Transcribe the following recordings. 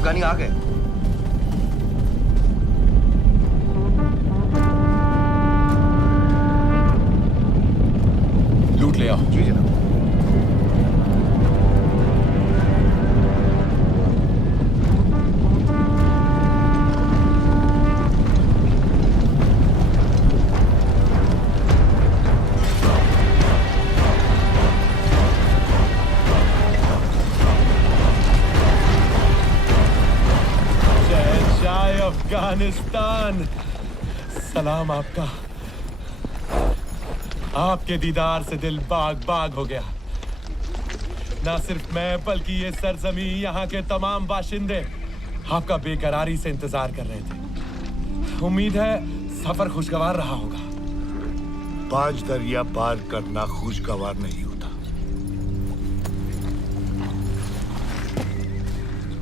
अफगानी आ गए। लूट ले आओ। जी जनाब। अफगानिस्तान, सलाम आपका। आपके दीदार से दिल बाग बाग हो गया। ना सिर्फ मैं बल्कि ये सरजमी, यहाँ के तमाम बाशिंदे आपका बेकरारी से इंतजार कर रहे थे। उम्मीद है सफर खुशगवार रहा होगा। 5 दरिया पार करना खुशगवार नहीं होता,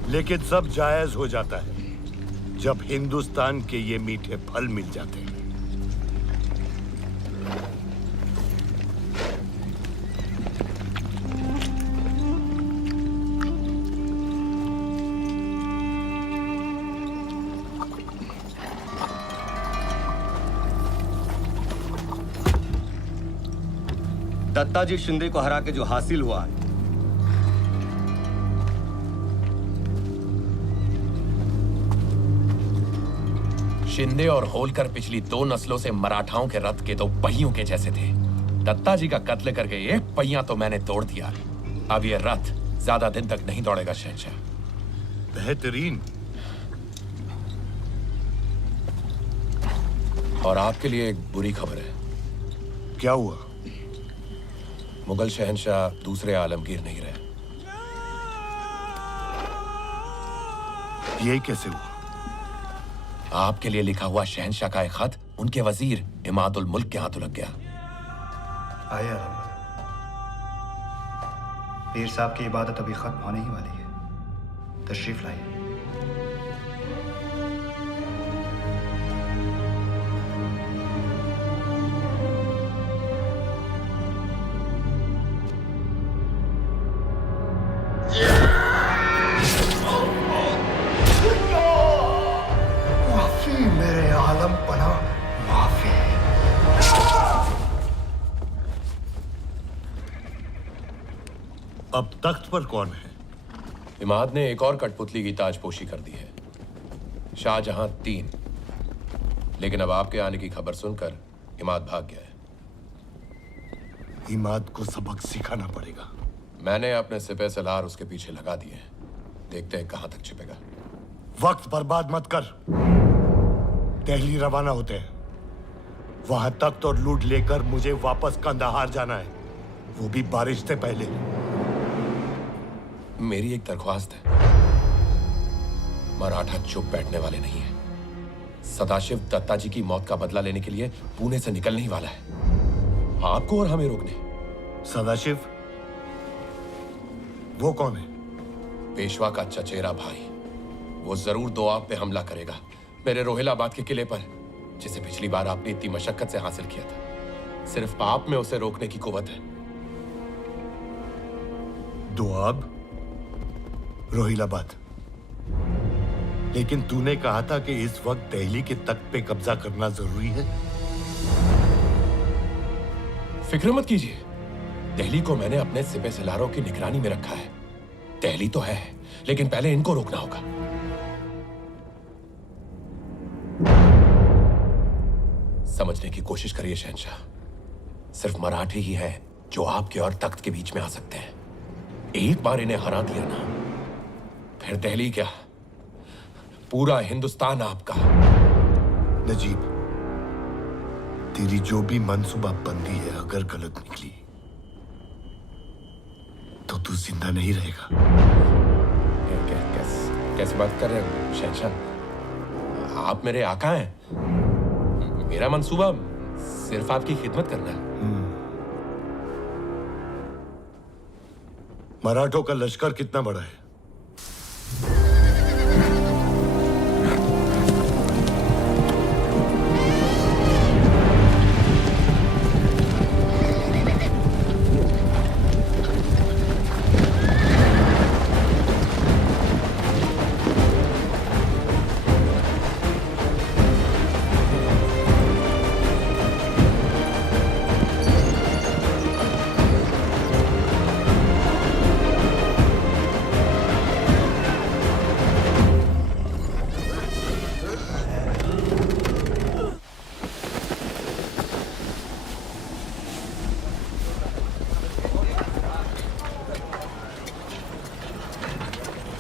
लेकिन सब जायज हो जाता है जब हिंदुस्तान के ये मीठे फल मिल जाते हैं। दत्ता जी शिंदे को हरा के जो हासिल हुआ है, शिंदे और होलकर पिछली 2 नस्लों से मराठाओं के रथ के 2 पहियों के जैसे थे। दत्ता जी का कत्ल करके 1 पहिया तो मैंने तोड़ दिया। अब ये रथ ज्यादा दिन तक नहीं दौड़ेगा शहंशाह। बेहतरीन। और आपके लिए एक बुरी खबर है। क्या हुआ? मुगल शहंशाह दूसरे आलमगीर नहीं रहे। ये कैसे हुआ? आपके लिए लिखा हुआ शहंशाह का एक खत उनके वजीर इमादुल मुल्क के हाथों लग गया। आया पीर साहब की इबादत अभी खत्म होने ही वाली है। तशरीफ लाइए। मेरे आलम पना माफी। अब तख्त पर कौन है? इमाद ने एक और कठपुतली की ताजपोशी कर दी है। शाहजहां 3, लेकिन अब आपके आने की खबर सुनकर इमाद भाग गया है। इमाद को सबक सिखाना पड़ेगा। मैंने अपने सिपह सलार उसके पीछे लगा दिए हैं। देखते हैं कहां तक छिपेगा। वक्त बर्बाद मत कर। दिल्ली रवाना होते हैं। वहां तख्त और लूट लेकर मुझे वापस कंदाहार जाना है, वो भी बारिश से पहले। मेरी एक दरख्वास्त है। मराठा चुप बैठने वाले नहीं है। सदाशिव दत्ता जी की मौत का बदला लेने के लिए पुणे से निकलने ही वाला है, आपको और हमें रोकने। सदाशिव? वो कौन है? पेशवा का चचेरा भाई। वो जरूर दोआब पे हमला करेगा, मेरे रोहिलाबाद के किले पर, जिसे पिछली बार आपने इतनी मशक्कत से हासिल किया था। सिर्फ आप में उसे रोकने की कुव्वत है। दोआब? रोहिलाबाद? लेकिन तूने कहा था कि इस वक्त दिल्ली के तख्त पे कब्जा करना जरूरी है। फिक्र मत कीजिए, दिल्ली को मैंने अपने सिपह सलारों की निगरानी में रखा है। दिल्ली तो है, लेकिन पहले इनको रोकना होगा। समझने की कोशिश करिए शहंशाह, सिर्फ मराठी ही हैं जो आपके और तख्त के बीच में आ सकते हैं। एक बार इन्हें हरा दिया ना, फिर दिल्ली क्या, पूरा हिंदुस्तान आपका। नजीब, तेरी जो भी मनसूबा बंदी है अगर गलत निकली तो तू जिंदा नहीं रहेगा। कैसे बात कर रहे हो शहंशाह? आप मेरे आका हैं। मेरा मंसूबा सिर्फ आपकी खिदमत करना है। मराठों का लश्कर कितना बड़ा है?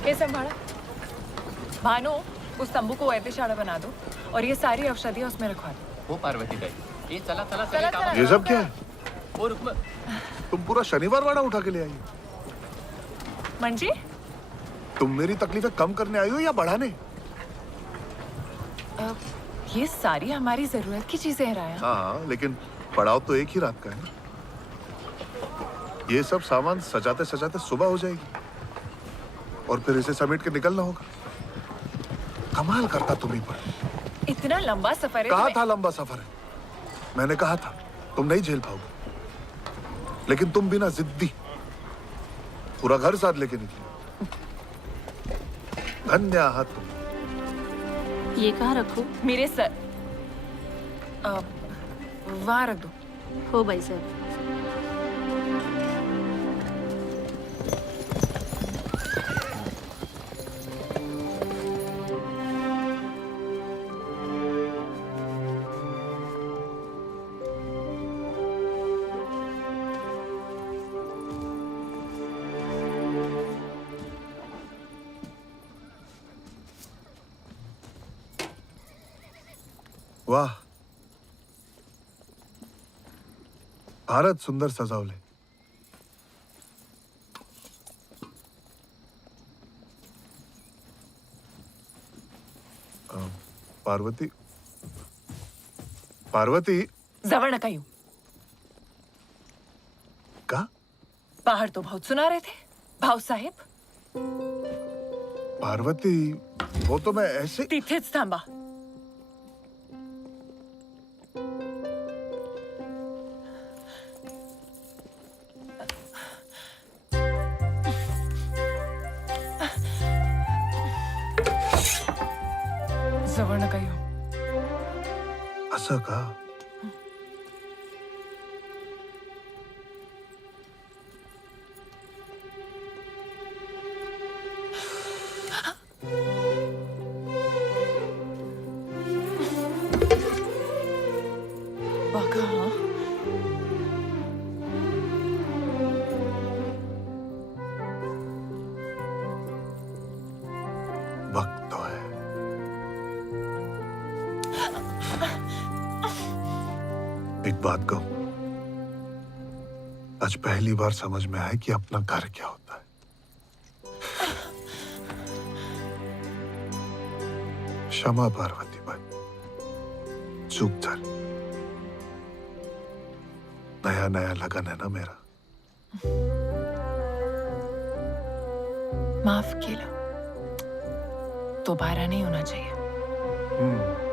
ये संभाला। भानु, उस तंबू को ऐतिशाड़ा बना दो और ये सारी औषधियाँ उसमें रखवा दो। हो पार्वती ताई, ये चला चला चला, चले चला। काम। ये सब क्या है? वो रुक तुम पूरा शनिवार वाड़ा उठा के ले आई हो। मंजी, तुम मेरी तकलीफें कम करने आई हो या बढ़ाने? ये सारी हमारी जरूरत की चीजें हैं राया। हाँ, लेकिन पड़ाव तो एक ही रात का है ना। ये सब सामान सजाते सजाते सुबह हो जाएगी और फिर इसे समेट के निकलना होगा। कमाल करता तुम्ही पर। इतना लंबा सफर है। कहा था लंबा सफर है, मैंने कहा था तुम नहीं झेल पाओगे, लेकिन तुम बिना जिद्दी पूरा घर साथ लेके निकली। धन्य आहात तुम। ये कहाँ रखूं? मेरे सर वहां रख दो। हो भाई सर। वाह, भारत सुंदर सजावले. पार्वती, पार्वती जवळ नका येऊ. का? बाहर तो बहुत सुना रहे थे भाऊ साहेब. पार्वती, वो तो मैं ऐसे. तिथेच थांबा. जवळ नका येऊ. असं का? बघा हं. वक्त तो है. एक बात कहूं, आज पहली बार समझ में आया कि अपना घर क्या होता है. क्षमा पार्वती बाई, चूक झाली. नया नया लगन है ना मेरा. माफ केलं. दोबारा नहीं होना चाहिए. हम्म.